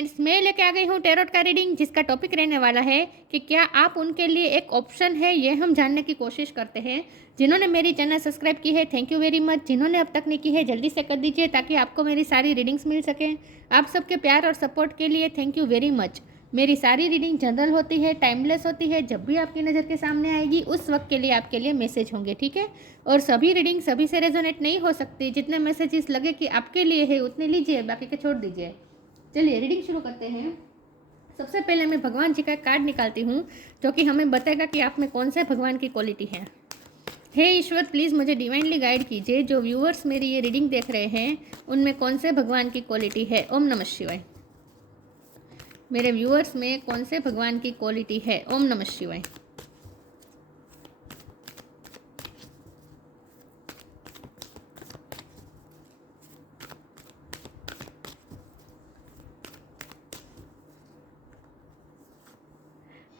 Friends, मैं लेके आ गई हूँ टैरोट का रीडिंग, जिसका टॉपिक रहने वाला है कि क्या आप उनके लिए एक ऑप्शन है, ये हम जानने की कोशिश करते हैं। जिन्होंने मेरी चैनल सब्सक्राइब की है, थैंक यू वेरी मच। जिन्होंने अब तक नहीं की है, जल्दी से कर दीजिए ताकि आपको मेरी सारी रीडिंग्स मिल सकें। आप सबके प्यार और सपोर्ट के लिए थैंक यू वेरी मच। मेरी सारी रीडिंग जनरल होती है, टाइमलेस होती है। जब भी आपकी नज़र के सामने आएगी उस वक्त के लिए आपके लिए मैसेज होंगे, ठीक है। और सभी रीडिंग सभी से रेजोनेट नहीं हो सकती। जितने मैसेजेस लगे कि आपके लिए है उतने लीजिए, बाकी के छोड़ दीजिए। चलिए रीडिंग शुरू करते हैं। सबसे पहले मैं भगवान जी का कार्ड निकालती हूँ जो कि हमें बताएगा कि आप में कौन से भगवान की क्वालिटी है। हे ईश्वर, प्लीज़ मुझे डिवाइनली गाइड कीजिए। जो व्यूअर्स मेरी ये रीडिंग देख रहे हैं उनमें कौन से भगवान की क्वालिटी है। ओम नमः शिवाय। मेरे व्यूअर्स में कौन से भगवान की क्वालिटी है। ओम नमः शिवाय।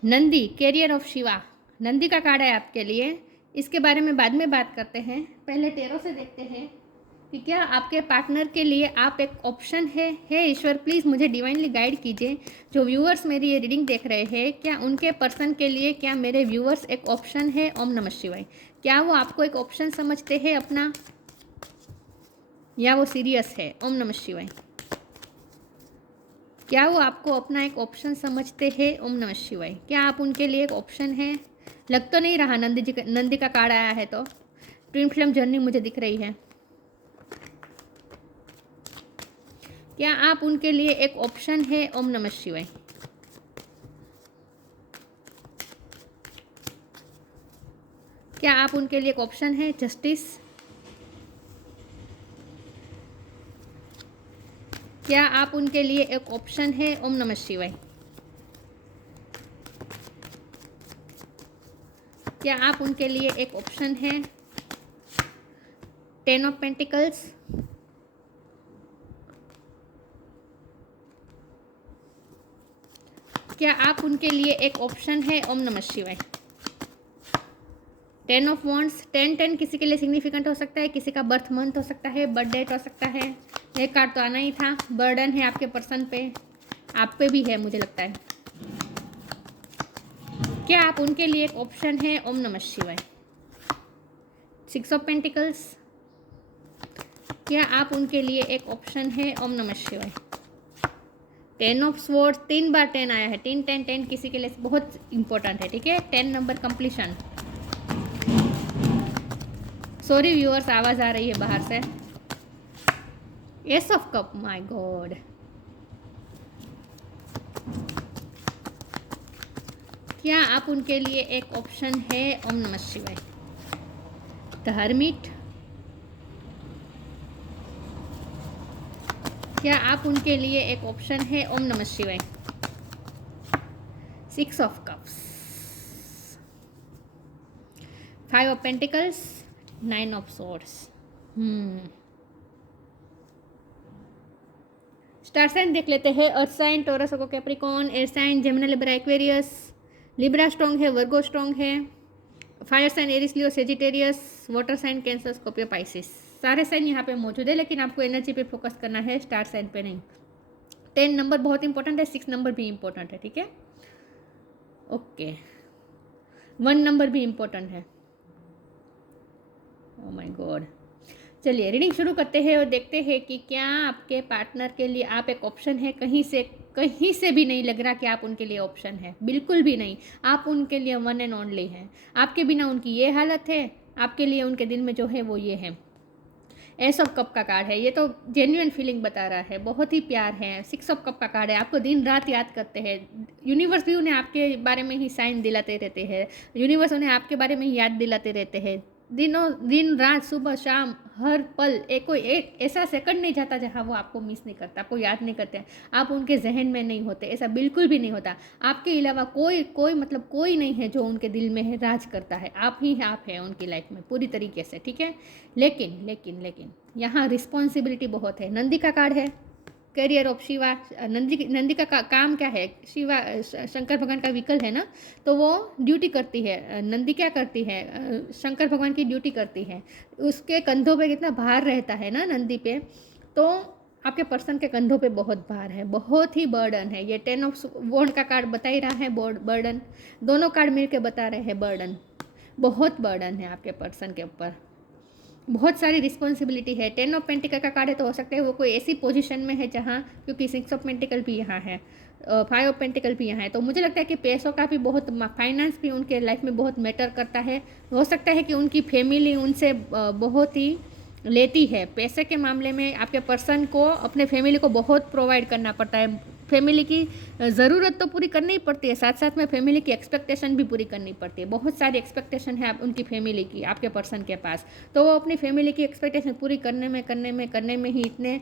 Nandi, carrier of Shiva. नंदी का कार्ड है आपके लिए। इसके बारे में बाद में बात करते हैं। पहले टेरो से देखते हैं कि क्या आपके पार्टनर के लिए आप एक ऑप्शन है। हे ईश्वर, प्लीज़ मुझे डिवाइनली गाइड कीजिए। जो व्यूअर्स मेरी ये रीडिंग देख रहे हैं, क्या उनके पर्सन के लिए, क्या मेरे व्यूअर्स एक ऑप्शन है। ओम नमः शिवाय। क्या वो आपको एक ऑप्शन समझते हैं अपना, या वो सीरियस है। ओम नमः शिवाय। क्या वो आपको अपना एक ऑप्शन समझते हैं। ओम नमः शिवाय। क्या आप उनके लिए एक ऑप्शन है। लग तो नहीं रहा नंदी का कार्ड आया है तो ट्विन फ्लेम जर्नी मुझे दिख रही है। क्या आप उनके लिए एक ऑप्शन है। ओम नमः शिवाय। क्या आप उनके लिए एक ऑप्शन है। जस्टिस। क्या आप उनके लिए एक ऑप्शन है। ओम नमः शिवाय। क्या आप उनके लिए एक ऑप्शन है। 10 ऑफ पेंटिकल्स। क्या आप उनके लिए एक ऑप्शन है। ओम नमः शिवाय। 10 ऑफ वॉन्ड्स। 10 किसी के लिए सिग्निफिकेंट हो सकता है, किसी का बर्थ मंथ हो सकता है, बर्थ डेट हो सकता है। एक कार्ड तो आना ही था। बर्डन है आपके पर्सन पे, आप पे भी है मुझे लगता है। क्या आप उनके लिए एक ऑप्शन है। ओम नमः शिवाय। 6 ऑफ पेंटिकल्स। क्या आप उनके लिए एक ऑप्शन है। ओम नमः शिवाय। 10 ऑफ स्वॉर्ड्स। 3 बार 10 आया है। 10 10 10 किसी के लिए बहुत इंपॉर्टेंट है, ठीक है। 10 नंबर कंप्लीशन। सॉरी व्यूअर्स, आवाज़ आ रही है बाहर से। S of cup, my God. क्या आप उनके लिए एक ऑप्शन है। ओम नमः शिवाय। The hermit. क्या आप उनके लिए एक ऑप्शन है। ओम नमः शिवाय। 6 of cups. 5 of pentacles. 9 of swords. Star sign देख लेते हैं। Earth sign, Taurus, Capricorn, air sign, Gemini, Libra, Aquarius. Libra strong है, वर्गो स्ट्रॉन्ग है। Fire sign Aries, Leo, Sagittarius. Water sign Cancer, Scorpio, Pisces. सारे sign यहाँ पे मौजूद है, लेकिन आपको एनर्जी पे फोकस करना है, स्टार साइन पे नहीं। 10 नंबर बहुत इंपॉर्टेंट है, 6 नंबर भी इंपॉर्टेंट है, ठीक है। ओके, 1 नंबर भी इंपॉर्टेंट है। Oh my God. चलिए रीडिंग शुरू करते हैं और देखते हैं कि क्या आपके पार्टनर के लिए आप एक ऑप्शन है। कहीं से भी नहीं लग रहा कि आप उनके लिए ऑप्शन है, बिल्कुल भी नहीं। आप उनके लिए वन एंड ओनली हैं। आपके बिना उनकी ये हालत है, आपके लिए उनके दिल में जो है वो ये है। एस ऑफ कप का कार्ड है, ये तो जेन्युइन फीलिंग बता रहा है, बहुत ही प्यार है। 6 ऑफ कप का कार्ड है, आपको दिन रात याद करते हैं। यूनिवर्स भी उन्हें आपके बारे में ही साइन दिलाते रहते हैं। यूनिवर्स उन्हें आपके बारे में ही याद दिलाते रहते हैं। दिन रात, सुबह शाम, हर पल कोई एक ऐसा सेकंड नहीं जाता जहाँ वो आपको मिस नहीं करता, आपको याद नहीं करते, आप उनके जहन में नहीं होते। ऐसा बिल्कुल भी नहीं होता। आपके अलावा कोई मतलब कोई नहीं है जो उनके दिल में है, राज करता है। आप ही आप हैं उनकी लाइफ में पूरी तरीके से, ठीक है। लेकिन यहाँ रिस्पॉन्सिबिलिटी बहुत है। नंदी का कार्ड है, करियर ऑफ शिवा। नंदी का काम क्या है। शिवा शंकर भगवान का व्हीकल है ना, तो वो ड्यूटी करती है। नंदी क्या करती है, शंकर भगवान की ड्यूटी करती है। उसके कंधों पे कितना भार रहता है ना नंदी पे। तो आपके पर्सन के कंधों पे बहुत भार है, बहुत ही बर्डन है। ये 10 ऑफ वॉन्ड का कार्ड बता ही रहा है बर्डन, दोनों कार्ड मिलके बता रहे हैं बर्डन, बहुत बर्डन है आपके पर्सन के ऊपर, बहुत सारी रिस्पॉन्सिबिलिटी है। 10 ऑफ पेंटिकल का कार्ड है तो हो सकता है वो कोई ऐसी पोजीशन में है जहाँ, क्योंकि 6 ऑफ पेंटिकल भी यहाँ है, 5 ऑफ पेंटिकल भी यहाँ है, तो मुझे लगता है कि पैसों का भी बहुत, फाइनेंस भी उनके लाइफ में बहुत मैटर करता है। हो सकता है कि उनकी फैमिली उनसे बहुत ही लेती है पैसे के मामले में। आपके पर्सन को अपने फैमिली को बहुत प्रोवाइड करना पड़ता है, फैमिली की ज़रूरत तो पूरी करनी ही पड़ती है, साथ साथ में फैमिली की एक्सपेक्टेशन भी पूरी करनी पड़ती है। बहुत सारी एक्सपेक्टेशन है आप उनकी फैमिली की आपके पर्सन के पास, तो वो अपनी फैमिली की एक्सपेक्टेशन पूरी करने में ही इतने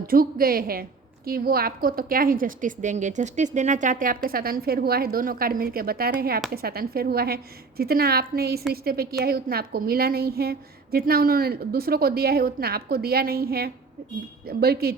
झुक गए हैं कि वो आपको तो क्या ही जस्टिस देंगे, जस्टिस देना चाहते हैं। आपके साथ अनफेयर हुआ है, दोनों कार्ड मिलके बता रहे हैं आपके साथ अनफेयर हुआ है। जितना आपने इस रिश्ते पे किया है उतना आपको मिला नहीं है, जितना उन्होंने दूसरों को दिया है उतना आपको दिया नहीं है, बल्कि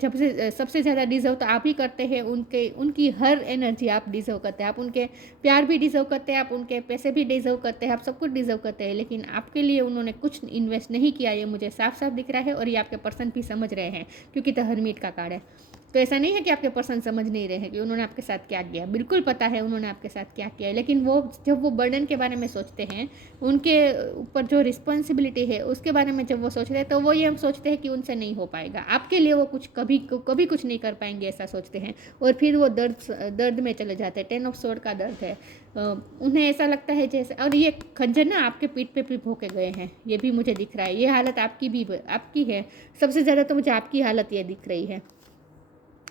सबसे ज़्यादा डिज़र्व तो आप ही करते हैं। उनकी हर एनर्जी आप डिज़र्व करते हैं, आप उनके प्यार भी डिज़र्व करते हैं, आप उनके पैसे भी डिज़र्व करते हैं, आप सब कुछ डिज़र्व करते हैं, लेकिन आपके लिए उन्होंने कुछ इन्वेस्ट नहीं किया, ये मुझे साफ साफ दिख रहा है। और ये आपके पर्सन भी समझ रहे हैं, क्योंकि द हर्मिट का कार्ड है। तो ऐसा नहीं है कि आपके पर्सन समझ नहीं रहे हैं कि उन्होंने आपके साथ क्या किया, बिल्कुल पता है उन्होंने आपके साथ क्या किया है। लेकिन वो जब वो बर्डन के बारे में सोचते हैं, उनके ऊपर जो रिस्पॉन्सिबिलिटी है उसके बारे में जब वो सोचते हैं, तो वो ये सोचते हैं कि उनसे नहीं हो पाएगा, आपके लिए वो कुछ कभी कुछ नहीं कर पाएंगे, ऐसा सोचते हैं। और फिर वो दर्द में चले जाते हैं। 10 ऑफ सोर्ड का दर्द है, उन्हें ऐसा लगता है जैसे, और ये खंजर ना आपके पीठ पे भी भोंके गए हैं, ये भी मुझे दिख रहा है। ये हालत आपकी है, सबसे ज़्यादा तो मुझे आपकी हालत ये दिख रही है।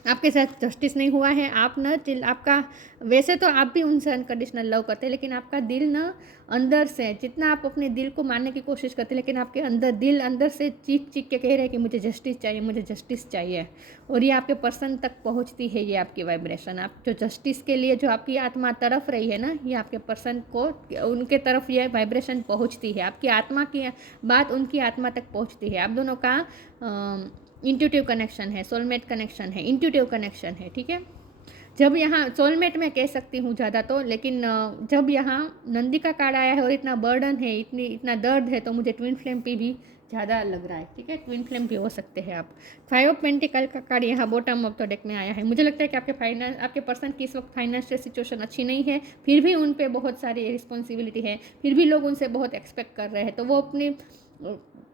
आपके साथ जस्टिस नहीं हुआ है। आप ना आपका, वैसे तो आप भी उनसे अनकंडीशनल लव करते हैं, लेकिन आपका दिल ना अंदर से, जितना आप अपने दिल को मानने की कोशिश करते हैं, लेकिन आपके दिल अंदर से चीख चीख के कह रहे हैं कि मुझे जस्टिस चाहिए, मुझे जस्टिस चाहिए। और ये आपके पर्सन तक पहुंचती है, ये आपकी वाइब्रेशन। आप जो जस्टिस के लिए जो आपकी आत्मा तरफ रही है ना, ये आपके पर्सन को, उनके तरफ ये वाइब्रेशन पहुँचती है। आपकी आत्मा की बात उनकी आत्मा तक पहुँचती है। आप दोनों का इंट्यूटिव कनेक्शन है, सोलमेट कनेक्शन है, इंट्यूटिव कनेक्शन है, ठीक है। जब यहाँ सोलमेट मैं कह सकती हूँ ज़्यादा तो, लेकिन जब यहाँ नंदी का कार्ड आया है और इतना बर्डन है, इतना दर्द है, तो मुझे ट्विन फ्लेम पे भी ज़्यादा लग रहा है, ठीक है। ट्विन फ्लेम भी हो सकते हैं आप। 5 ऑफ पेंटिकल का कार्ड यहाँ बॉटम ऑफ द डेक में आया है। मुझे लगता है कि आपके पर्सन की इस वक्त फाइनेंशियल सिचुएशन अच्छी नहीं है, फिर भी उन पर बहुत सारी रिस्पॉन्सिबिलिटी है, फिर भी लोग उनसे बहुत एक्सपेक्ट कर रहे हैं, तो वो अपनी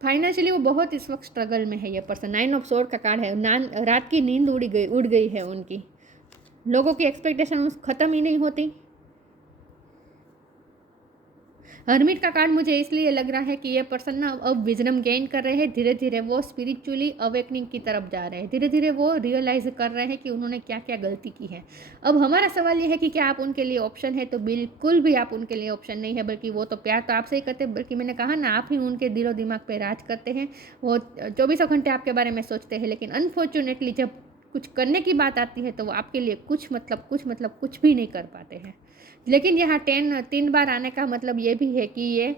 फाइनेंशियली वो बहुत इस वक्त स्ट्रगल में है। ये पर्सन 9 ऑफ सोर्ड का कार्ड है, रात की नींद उड़ गई है उनकी, लोगों की एक्सपेक्टेशन ख़त्म ही नहीं होती। हर्मिट का कार्ड मुझे इसलिए लग रहा है कि ये पर्सन ना अब विजडम गेन कर रहे हैं, धीरे धीरे वो स्पिरिचुअली अवेकनिंग की तरफ जा रहे हैं, धीरे धीरे वो रियलाइज कर रहे हैं कि उन्होंने क्या क्या गलती की है। अब हमारा सवाल ये है कि क्या आप उनके लिए ऑप्शन है, तो बिल्कुल भी आप उनके लिए ऑप्शन नहीं है, बल्कि वो तो प्यार तो आपसे ही करते हैं, बल्कि मैंने कहा ना, आप ही उनके दिलो दिमाग पे राज करते हैं। वो 24 घंटे आपके बारे में सोचते हैं, लेकिन अनफॉर्चुनेटली जब कुछ करने की बात आती है तो वो आपके लिए कुछ भी नहीं कर पाते हैं। लेकिन यहाँ 3 बार आने का मतलब ये भी है कि ये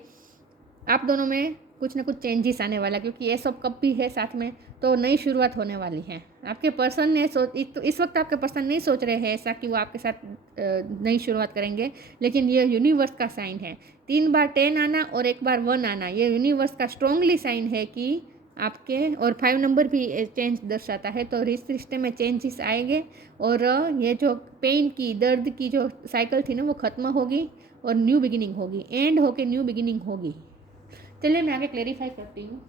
आप दोनों में कुछ ना कुछ चेंजेस आने वाला, क्योंकि ये सब कप भी है साथ में, तो नई शुरुआत होने वाली है। आपके पर्सन ने इस वक्त आपके पर्सन नहीं सोच रहे हैं ऐसा कि वो आपके साथ नई शुरुआत करेंगे, लेकिन ये यूनिवर्स का साइन है। 3 बार 10 आना और 1 बार 1 आना, ये यूनिवर्स का स्ट्रॉन्गली साइन है कि आपके, और 5 नंबर भी चेंज दर्शाता है, तो इस रिश्ते में चेंजेस आएंगे। और ये जो पेन की, दर्द की जो साइकिल थी ना, वो ख़त्म होगी और न्यू बिगिनिंग होगी, एंड होके न्यू बिगिनिंग होगी। चलिए मैं आगे क्लेरिफाई करती हूँ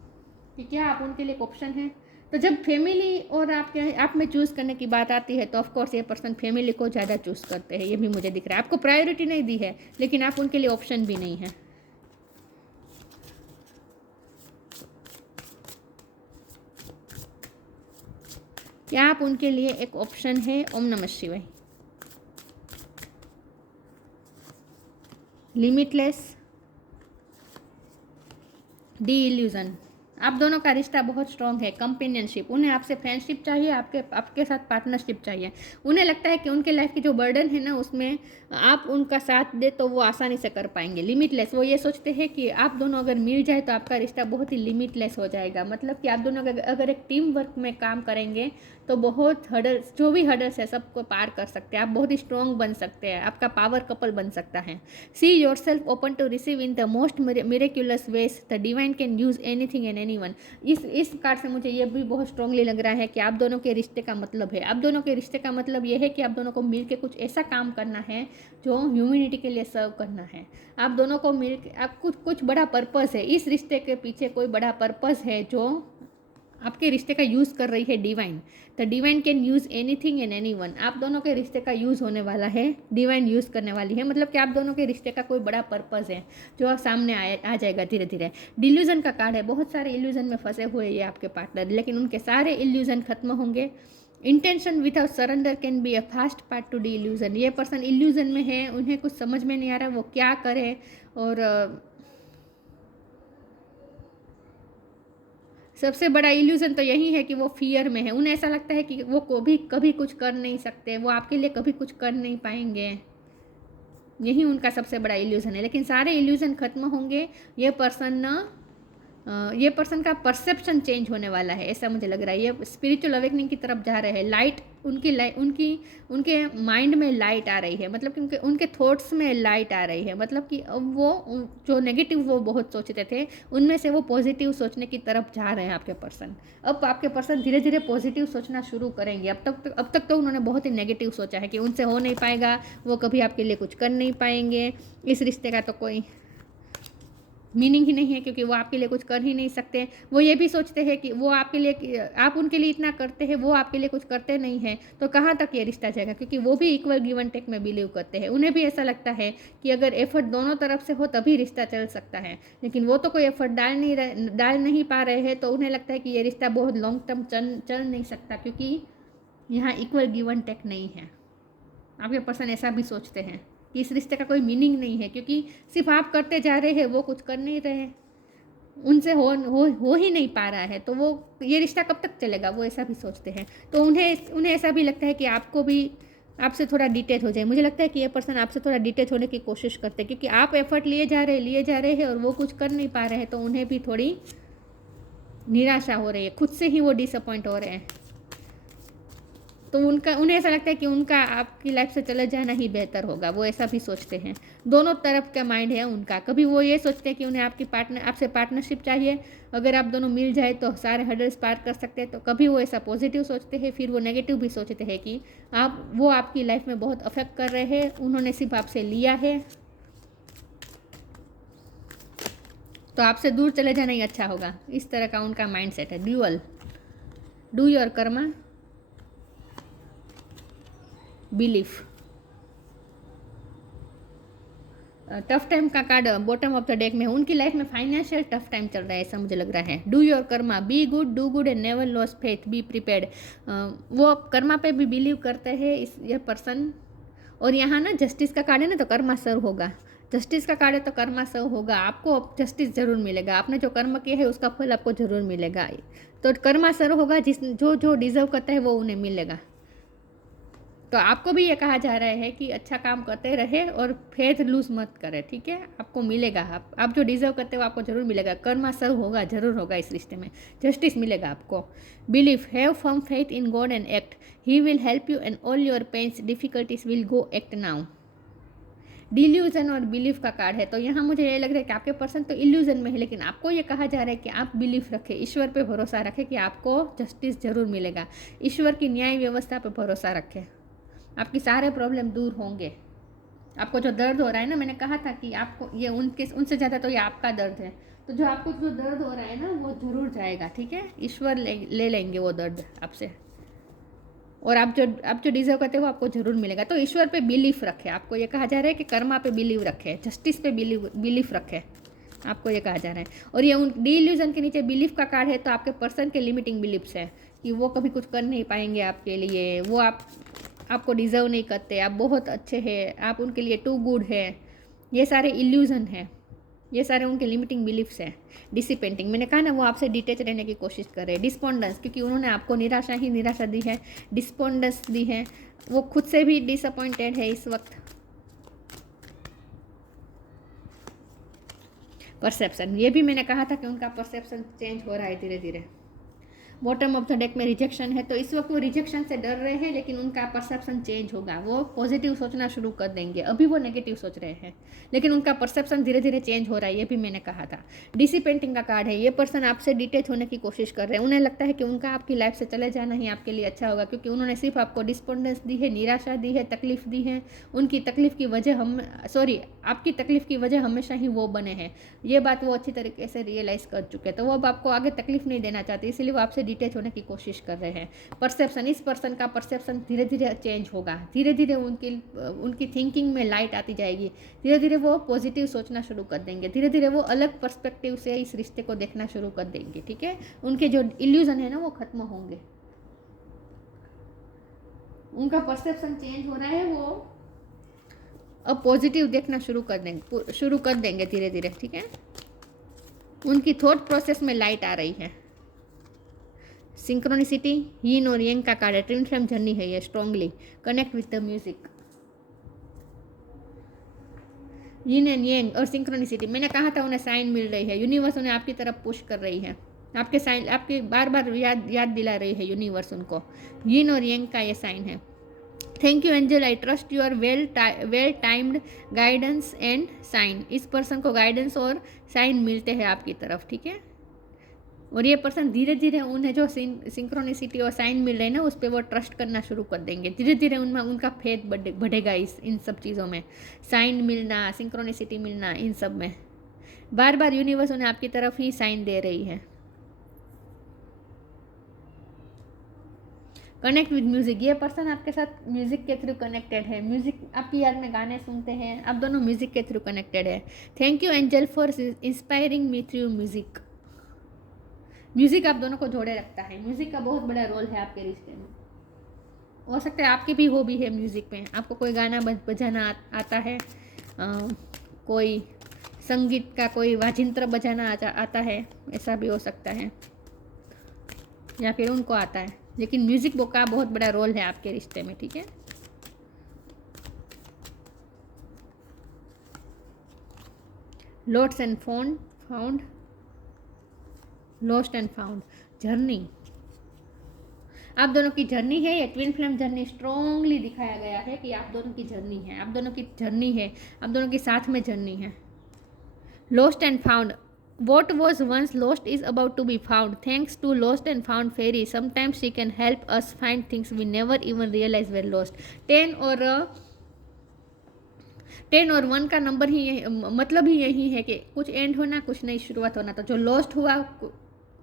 कि क्या आप उनके लिए एक ऑप्शन है। तो जब फैमिली और आप में चूज़ करने की बात आती है, तो ऑफकोर्स ये पर्सन फैमिली को ज़्यादा चूज़ करते हैं, ये भी मुझे दिख रहा है। आपको प्रायोरिटी नहीं दी है, लेकिन आप उनके लिए ऑप्शन भी नहीं है। क्या आप उनके लिए एक ऑप्शन है? ओम नमः शिवाय। Limitless, D illusion. आप दोनों का रिश्ता बहुत स्ट्रॉन्ग है, कंपेनियनशिप। उन्हें आपसे फ्रेंडशिप चाहिए, आपके साथ पार्टनरशिप चाहिए। उन्हें लगता है कि उनके लाइफ की जो बर्डन है ना, उसमें आप उनका साथ दे तो वो आसानी से कर पाएंगे। लिमिटलेस, वो ये सोचते हैं कि आप दोनों अगर मिल जाए तो आपका रिश्ता बहुत ही लिमिटलेस हो जाएगा। मतलब कि आप दोनों अगर एक टीम वर्क में काम करेंगे तो बहुत हर्डल्स, जो भी हर्डल्स है सबको पार कर सकते हैं, आप बहुत ही स्ट्रॉन्ग बन सकते हैं, आपका पावर कपल बन सकता है। See yourself open to receive in the most miraculous ways, the divine can use anything and anyone. इस कार्ड से मुझे ये भी बहुत स्ट्रांगली लग रहा है कि आप दोनों के रिश्ते का मतलब है, आप दोनों के रिश्ते का मतलब ये है कि आप दोनों को मिल के कुछ ऐसा काम करना है जो ह्यूमैनिटी के लिए सर्व करना है। आप दोनों को मिल के आप कुछ बड़ा पर्पस है, इस रिश्ते के पीछे कोई बड़ा पर्पस है जो आपके रिश्ते का यूज़ कर रही है divine. The divine can use anything and anyone. आप दोनों के रिश्ते का यूज़ होने वाला है, डिवाइन यूज़ करने वाली है, मतलब कि आप दोनों के रिश्ते का कोई बड़ा पर्पस है जो सामने आ जाएगा धीरे धीरे। डिल्यूजन का कार्ड है, बहुत सारे इल्यूजन में फंसे हुए ये आपके पार्टनर, लेकिन उनके सारे इल्यूजन खत्म होंगे। Intention without surrender can be a fast part two D illusion. ये पर्सन इल्यूजन में है, उन्हें कुछ समझ में नहीं आ रहा वो क्या करे, और सबसे बड़ा इल्यूजन तो यही है कि वो फियर में है। उन्हें ऐसा लगता है कि वो कभी कुछ कर नहीं सकते, वो आपके लिए कभी कुछ कर नहीं पाएंगे, यही उनका सबसे बड़ा इल्यूजन है। लेकिन सारे इल्यूजन खत्म होंगे, ये पर्सन का परसेप्शन चेंज होने वाला है, ऐसा मुझे लग रहा है। ये स्पिरिचुअल अवेकनिंग की तरफ जा रहे हैं। लाइट उनके माइंड में लाइट आ रही है, मतलब कि उनके थॉट्स में लाइट आ रही है, मतलब कि अब वो जो नेगेटिव वो बहुत सोचते थे उनमें से वो पॉजिटिव सोचने की तरफ जा रहे हैं आपके पर्सन। अब आपके पर्सन धीरे धीरे पॉजिटिव सोचना शुरू करेंगे। अब तक तो उन्होंने बहुत ही नेगेटिव सोचा है कि उनसे हो नहीं पाएगा, वो कभी आपके लिए कुछ कर नहीं पाएंगे, इस रिश्ते का तो कोई मीनिंग ही नहीं है क्योंकि वो आपके लिए कुछ कर ही नहीं सकते। वो ये भी सोचते हैं कि वो आपके लिए, आप उनके लिए इतना करते हैं, वो आपके लिए कुछ करते नहीं हैं, तो कहाँ तक ये रिश्ता जाएगा, क्योंकि वो भी इक्वल गिव एंड टेक में बिलीव करते हैं। उन्हें भी ऐसा लगता है कि अगर एफर्ट दोनों तरफ से हो तभी रिश्ता चल सकता है, लेकिन वो तो कोई एफर्ट डाल नहीं पा रहे हैं, तो उन्हें लगता है कि ये रिश्ता बहुत लॉन्ग टर्म चल नहीं सकता, क्योंकि यहाँ इक्वल गिव एंड टेक नहीं है। आपके पर्सन ऐसा भी सोचते हैं कि इस रिश्ते का कोई मीनिंग नहीं है, क्योंकि सिर्फ आप करते जा रहे हैं, वो कुछ कर नहीं रहे, उनसे हो ही नहीं पा रहा है, तो वो ये रिश्ता कब तक चलेगा, वो ऐसा भी सोचते हैं। तो उन्हें ऐसा भी लगता है कि आपको भी आपसे थोड़ा डिटेच हो जाए। मुझे लगता है कि ये पर्सन आपसे थोड़ा डिटेच होने की कोशिश करते हैं, क्योंकि आप एफर्ट लिए जा रहे हैं और वो कुछ कर नहीं पा रहे हैं, तो उन्हें भी थोड़ी निराशा हो रही है, खुद से ही वो डिसअपॉइंट हो रहे हैं। तो उन्हें ऐसा लगता है कि उनका आपकी लाइफ से चले जाना ही बेहतर होगा, वो ऐसा भी सोचते हैं। दोनों तरफ का माइंड है उनका। कभी वो ये सोचते हैं कि उन्हें आपसे पार्टनरशिप चाहिए, अगर आप दोनों मिल जाए तो सारे हर्डल्स पार कर सकते हैं, तो कभी वो ऐसा पॉजिटिव सोचते हैं। फिर वो नेगेटिव भी सोचते हैं कि वो आपकी लाइफ में बहुत अफेक्ट कर रहे हैं, उन्होंने सिर्फ आपसे लिया है, तो आपसे दूर चले जाना ही अच्छा होगा, इस तरह का उनका माइंड सेट है। Dual, do your karma, belief. Tough time का card bottom of the deck में, उनकी लाइफ में फाइनेंशियल टफ टाइम चल रहा है, ऐसा मुझे लग रहा है। Do your Karma, be good, do good and never loss faith, be prepared. वो कर्मा पे भी बिलीव करते हैं ये पर्सन। और यहाँ ना जस्टिस का कार्ड है ना, तो कर्मा सर्व होगा। जस्टिस का कार्ड है तो कर्मा सर्व होगा, आपको जस्टिस जरूर मिलेगा, आपने जो कर्म किया है उसका फल आपको जरूर मिलेगा। तो कर्मा सर्व होगा, जो डिजर्व करता है वो उन्हें मिलेगा। तो आपको भी ये कहा जा रहा है कि अच्छा काम करते रहे और फेथ लूज मत करें, ठीक है, आपको मिलेगा। आप जो डिजर्व करते हो आपको जरूर मिलेगा, कर्मा सर्व होगा, जरूर होगा, इस रिश्ते में जस्टिस मिलेगा आपको। Belief, have firm faith in God and act, he will help you and all your pains difficulties will go act now. Delusion और बिलीफ का कार्ड है, तो यहाँ मुझे ये लग रहा है कि आपके पर्सन तो इल्यूजन में है, लेकिन आपको ये कहा जा रहा है कि आप बिलीफ रखें, ईश्वर पे भरोसा रखें कि आपको जस्टिस जरूर मिलेगा। ईश्वर की न्याय व्यवस्था पे भरोसा रखें, आपकी सारे प्रॉब्लम दूर होंगे। आपको जो दर्द हो रहा है ना, मैंने कहा था कि आपको ये उनसे ज़्यादा तो ये आपका दर्द है, तो जो आपको जो दर्द हो रहा है ना वो ज़रूर जाएगा, ठीक है, ईश्वर ले लेंगे वो दर्द आपसे, और आप जो डिजर्व करते हो वो आपको जरूर मिलेगा। तो ईश्वर पे बिलीफ रखे, आपको ये कहा जा रहा है कि कर्मा पे बिलीव रखे, जस्टिस पे बिलीफ रखे, आपको ये कहा जा रहा है। और ये उन डिल्यूजन के नीचे बिलीफ का कार्ड है, तो आपके पर्सन के लिमिटिंग बिलीफ्स है कि वो कभी कुछ कर नहीं पाएंगे आपके लिए, वो आपको डिजर्व नहीं करते, आप बहुत अच्छे हैं, आप उनके लिए टू गुड है, ये सारे इल्यूजन है, ये सारे उनके लिमिटिंग बिलीफ्स हैं। डिसिपेंटिंग, मैंने कहा ना वो आपसे डिटेच रहने की कोशिश कर रहे हैं। डिस्पोंडेंस, क्योंकि उन्होंने आपको निराशा दी है, डिस्पोंडेंस दी है, वो खुद से भी डिसअपॉइंटेड है इस वक्त। परसेप्शन, ये भी मैंने कहा था कि उनका परसेप्शन चेंज हो रहा है धीरे धीरे। बॉटम ऑफ द डेक में रिजेक्शन है, तो इस वक्त वो रिजेक्शन से डर रहे हैं, लेकिन उनका परसेप्शन चेंज होगा, वो पॉजिटिव सोचना शुरू कर देंगे। अभी वो नेगेटिव सोच रहे हैं, लेकिन उनका परसेप्शन धीरे धीरे चेंज हो रहा है, ये भी मैंने कहा था। डिसिपेंटिंग का कार्ड है, ये पर्सन आपसे डिटेच होने की कोशिश कर रहे हैं। उन्हें लगता है कि उनका आपकी लाइफ से चले जाना ही आपके लिए अच्छा होगा, क्योंकि उन्होंने सिर्फ आपको डिस्पोंडेंस दी है, निराशा दी है, तकलीफ दी है। उनकी तकलीफ की वजह आपकी तकलीफ की वजह हमेशा ही वो बने हैं। ये बात वो अच्छी तरीके से रियलाइज़ कर चुके हैं, तो वो अब आपको आगे तकलीफ नहीं देना चाहते, इसीलिए वो आपसे डिटेच होने की कोशिश कर रहे हैं। परसेप्शन, इस पर्सन का परसेप्शन धीरे धीरे चेंज होगा, धीरे धीरे उनकी थिंकिंग में लाइट आती जाएगी, धीरे धीरे वो पॉजिटिव सोचना शुरू कर देंगे, धीरे धीरे वो अलग पर्सपेक्टिव से इस रिश्ते को देखना शुरू कर देंगे। ठीक है, उनके जो इल्यूजन है ना वो खत्म होंगे, उनका परसेप्शन चेंज हो रहा है, वो अब पॉजिटिव देखना शुरू कर देंगे धीरे धीरे। ठीक है, उनकी थॉट प्रोसेस में लाइट आ रही है। सिंक्रोनिसिटी, यीन और यंग का कार्ड है, ट्विन फ्लेम जर्नी है ये। Strongly connect with the music, यीन एंड यंग और सिंक्रोनिसिटी, मैंने कहा था उन्हें साइन मिल रही है, यूनिवर्स उन्हें आपकी तरफ पुश कर रही है, आपके साइन आपके बार बार याद दिला रही है यूनिवर्स उनको। यीन और यंग का ये साइन है। Thank you angel, I trust your well timed guidance and sign. इस पर्सन को गाइडेंस और साइन मिलते हैं आपकी तरफ। ठीक है, और ये पर्सन धीरे धीरे उन्हें जो सिंक्रोनिसिटी और साइन मिल रहे हैं ना उस पर वो ट्रस्ट करना शुरू कर देंगे, धीरे धीरे उनमें उनका फेथ बढ़ेगा इन सब चीज़ों में। साइन मिलना, सिंक्रोनिसिटी मिलना, इन सब में बार बार यूनिवर्स उन्हें आपकी तरफ ही साइन दे रही है। कनेक्ट विद म्यूजिक, ये पर्सन आपके साथ म्यूजिक के थ्रू कनेक्टेड है, म्यूजिक आपकी याद में गाने सुनते हैं, आप दोनों म्यूजिक के थ्रू कनेक्टेड है। Thank you angel for inspiring me through music. Music आप दोनों को जोड़े रखता है, म्यूजिक का बहुत बड़ा रोल है आपके रिश्ते में। हो सकता है आपकी भी हॉबी है म्यूजिक में, आपको कोई गाना बजाना आता है, कोई संगीत का कोई वाजिंत्र बजाना आता है, ऐसा भी हो सकता है, या फिर उनको आता है, लेकिन म्यूजिक का बहुत बड़ा रोल है आपके रिश्ते में। ठीक है, lost and found, lost and found, journey, आप दोनों की जर्नी है, ये ट्विन फ्लेम जर्नी स्ट्रॉन्गली दिखाया गया है कि आप दोनों की जर्नी है, आप दोनों की जर्नी है, आप दोनों की साथ में जर्नी है। Lost and found, what was once lost is about to be found. Thanks to lost and found fairy, sometimes she can help us find things we never even realized were lost. 10 और 1 का number ही मतलब ही यही है कि कुछ and होना, कुछ नई शुरुआत होना। तो जो लॉस्ट हुआ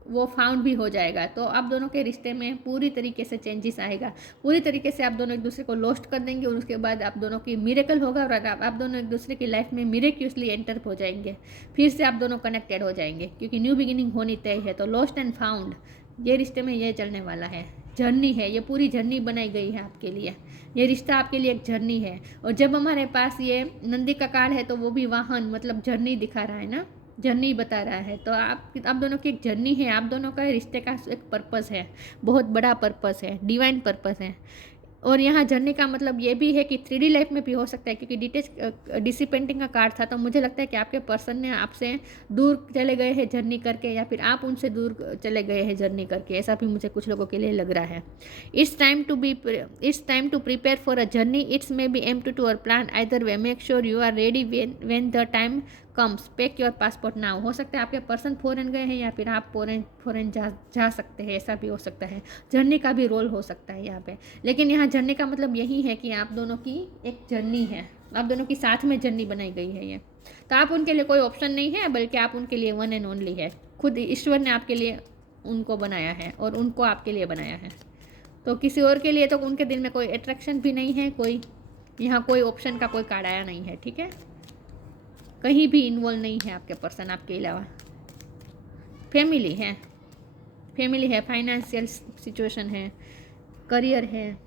वो फाउंड भी हो जाएगा, तो आप दोनों के रिश्ते में पूरी तरीके से चेंजेस आएगा, पूरी तरीके से आप दोनों एक दूसरे को लॉस्ट कर देंगे, और उसके बाद आप दोनों की मिरेकल होगा, और आप दोनों एक दूसरे की लाइफ में मिरेक्यूसली एंटर हो जाएंगे, फिर से आप दोनों कनेक्टेड हो जाएंगे, क्योंकि न्यू बिगिनिंग होनी तय है। तो लॉस्ट एंड फाउंड ये रिश्ते में ये चलने वाला है, जर्नी है, ये पूरी जर्नी बनाई गई है आपके लिए, ये रिश्ता आपके लिए एक जर्नी है। और जब हमारे पास ये नंदी का कार्ड है तो वो भी वाहन मतलब जर्नी दिखा रहा है ना, जर्नी बता रहा है, तो आप दोनों की एक जर्नी है, आप दोनों का रिश्ते का एक पर्पस है, बहुत बड़ा पर्पस है, डिवाइन पर्पस है। और यहाँ जर्नी का मतलब ये भी है कि 3D लाइफ में भी हो सकता है, क्योंकि डिसिपेंटिंग का कार्ड था, तो मुझे लगता है कि आपके पर्सन ने आपसे दूर चले गए हैं जर्नी करके, या फिर आप उनसे दूर चले गए हैं जर्नी करके, ऐसा भी मुझे कुछ लोगों के लिए लग रहा है। It's time to prepare for a journey, it's may be empty to our plan, either way, make sure you are ready when the time comes, pack your passport now. हो सकता है आपके पर्सन फॉरेन गए हैं, या फिर आप foreign जा सकते हैं, ऐसा भी हो सकता है, जर्नी का भी रोल हो सकता है यहाँ पे। लेकिन यहाँ जर्नी का मतलब यही है कि आप दोनों की एक जर्नी है, आप दोनों की साथ में जर्नी बनाई गई है ये, तो आप उनके लिए कोई ऑप्शन नहीं है, बल्कि आप उनके लिए वन एंड ओनली है, खुद ईश्वर ने आपके लिए उनको बनाया है और उनको आपके लिए बनाया है। तो किसी और के लिए तो उनके दिल में कोई अट्रैक्शन भी नहीं है, कोई यहाँ कोई ऑप्शन का कोई कार्ड आया नहीं है। ठीक है, कहीं भी इन्वॉल्व नहीं है आपके पर्सन आपके अलावा। फैमिली है, फाइनेंशियल सिचुएशन है, करियर है,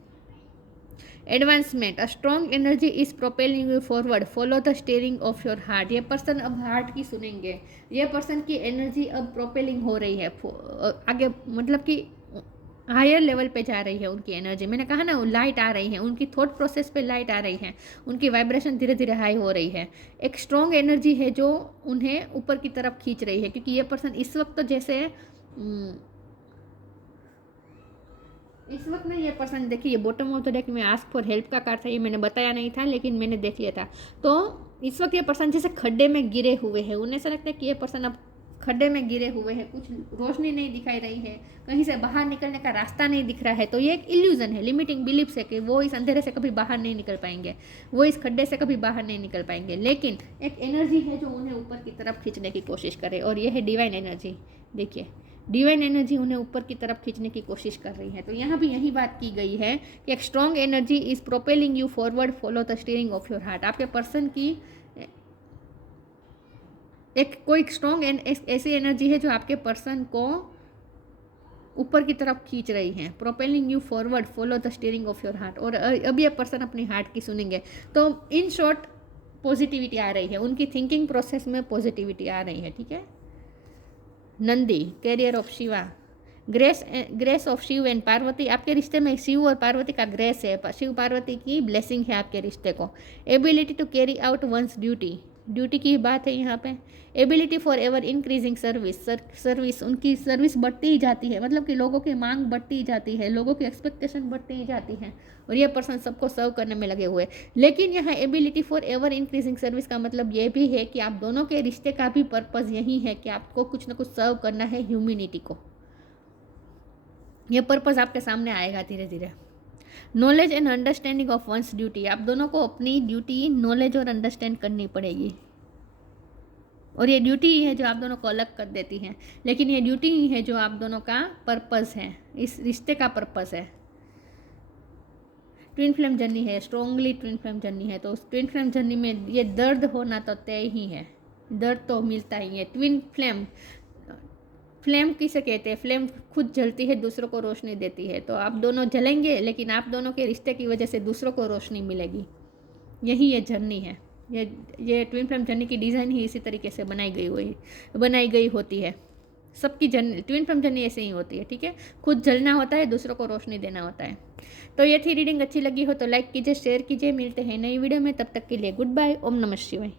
advancement, a strong energy is propelling you forward, follow the steering of your heart. ये पर्सन अब हार्ट की सुनेंगे, ये पर्सन की एनर्जी अब प्रोपेलिंग हो रही है आगे, मतलब कि हायर लेवल पे जा रही है उनकी एनर्जी। मैंने कहा ना, लाइट आ रही है, उनकी थॉट प्रोसेस पे लाइट आ रही है, उनकी वाइब्रेशन धीरे धीरे हाई हो रही है। एक स्ट्रॉन्ग एनर्जी है जो उन्हें ऊपर की तरफ खींच रही है, क्योंकि ये पर्सन इस वक्त तो जैसे इस वक्त ना ये पर्सन, देखिए ये बॉटम ऑफ द डेक में आस्क फॉर हेल्प का कार्ड था, ये मैंने बताया नहीं था लेकिन मैंने देख लिया था। तो इस वक्त ये पर्सन जैसे खड्डे में गिरे हुए हैं, उन्हें ऐसा लगता है कि ये पर्सन अब खड्डे में गिरे हुए हैं, कुछ रोशनी नहीं दिखाई रही है, कहीं से बाहर निकलने का रास्ता नहीं दिख रहा है। तो ये एक इल्यूजन है, लिमिटिंग बिलीफ्स है कि वो इस अंधेरे से कभी बाहर नहीं निकल पाएंगे, वो इस खड्डे से कभी बाहर नहीं निकल पाएंगे। लेकिन एक एनर्जी है जो उन्हें ऊपर की तरफ खींचने की कोशिश करे, और ये है डिवाइन एनर्जी। देखिए डिवाइन एनर्जी उन्हें ऊपर की तरफ खींचने की कोशिश कर रही है। तो यहाँ भी यही बात की गई है कि एक strong energy is propelling you forward, follow the steering of your heart. आपके पर्सन की एक कोई स्ट्रॉन्ग ऐसी एनर्जी है जो आपके पर्सन को ऊपर की तरफ खींच रही है। Propelling you forward, follow the steering of your heart. और अब ये पर्सन अपनी हार्ट की सुनेंगे। तो इन शॉर्ट पॉजिटिविटी आ रही है, उनकी थिंकिंग प्रोसेस में पॉजिटिविटी आ रही है। ठीक है। Nandi, carrier of Shiva, grace of Shiv and Parvati. आपके रिश्ते में शिव और पार्वती का ग्रेस है, शिव पार्वती की ब्लेसिंग है आपके रिश्ते को। Ability to carry out one's duty, duty की बात है यहाँ पे। Ability for ever increasing service, उनकी सर्विस बढ़ती ही जाती है, मतलब कि लोगों की मांग बढ़ती ही जाती है, लोगों की एक्सपेक्टेशन बढ़ती ही जाती है, और ये पर्सन सबको सर्व करने में लगे हुए। लेकिन यहाँ ability for ever increasing service का मतलब ये भी है कि आप दोनों के रिश्ते का भी पर्पज़ यही है कि आपको कुछ ना कुछ सर्व करना है ह्यूमैनिटी को। ये पर्पज़ आपके सामने आएगा धीरे धीरे। Knowledge and understanding of once duty, आप दोनों को अपनी ड्यूटी नॉलेज और अंडरस्टैंड करनी पड़ेगी, और ये ड्यूटी ही है जो आप दोनों को अलग कर देती है, लेकिन ये ड्यूटी ही है जो आप दोनों का पर्पस है, इस रिश्ते का पर्पस है। ट्विन फ्लेम जर्नी है, स्ट्रॉन्गली ट्विन फ्लेम जर्नी है। तो उस ट्विन फ्लेम जर्नी में ये दर्द होना तो तय ही है, दर्द तो मिलता ही है। ट्विन फ्लेम, फ्लेम किसे कहते हैं? फ्लेम खुद जलती है, दूसरों को रोशनी देती है। तो आप दोनों जलेंगे, लेकिन आप दोनों के रिश्ते की वजह से दूसरों को रोशनी मिलेगी। यही ये जर्नी है। ये ट्विन फ्लेम जर्नी की डिज़ाइन ही इसी तरीके से बनाई गई होती है। सबकी जर्नी, ट्विन फ्लेम जर्नी ऐसे ही होती है। ठीक है, खुद जलना होता है, दूसरों को रोशनी देना होता है। तो ये थी रीडिंग, अच्छी लगी हो तो लाइक कीजिए, शेयर कीजिए। मिलते हैं नई वीडियो में, तब तक के लिए गुड बाय। ओम नमः शिवाय।